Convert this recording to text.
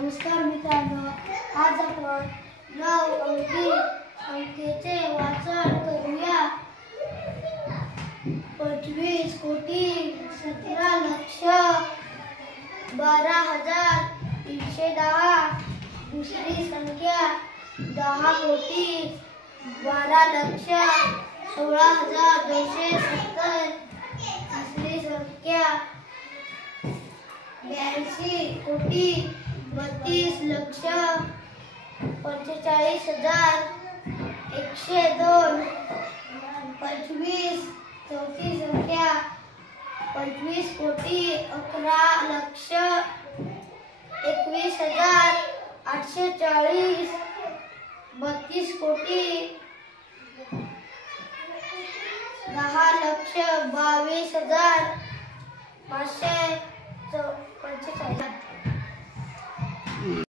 नमस्कार मित्रांनो, आज आपण 9 अंकी संख्येचे वाचन करूया। 25,17,12,310। दुसरी संख्या 10,12,16,270। तिसरी संख्या 82,32,45,102। 25 चौथी संख्या 25,11,21,840। 32,10,22,545।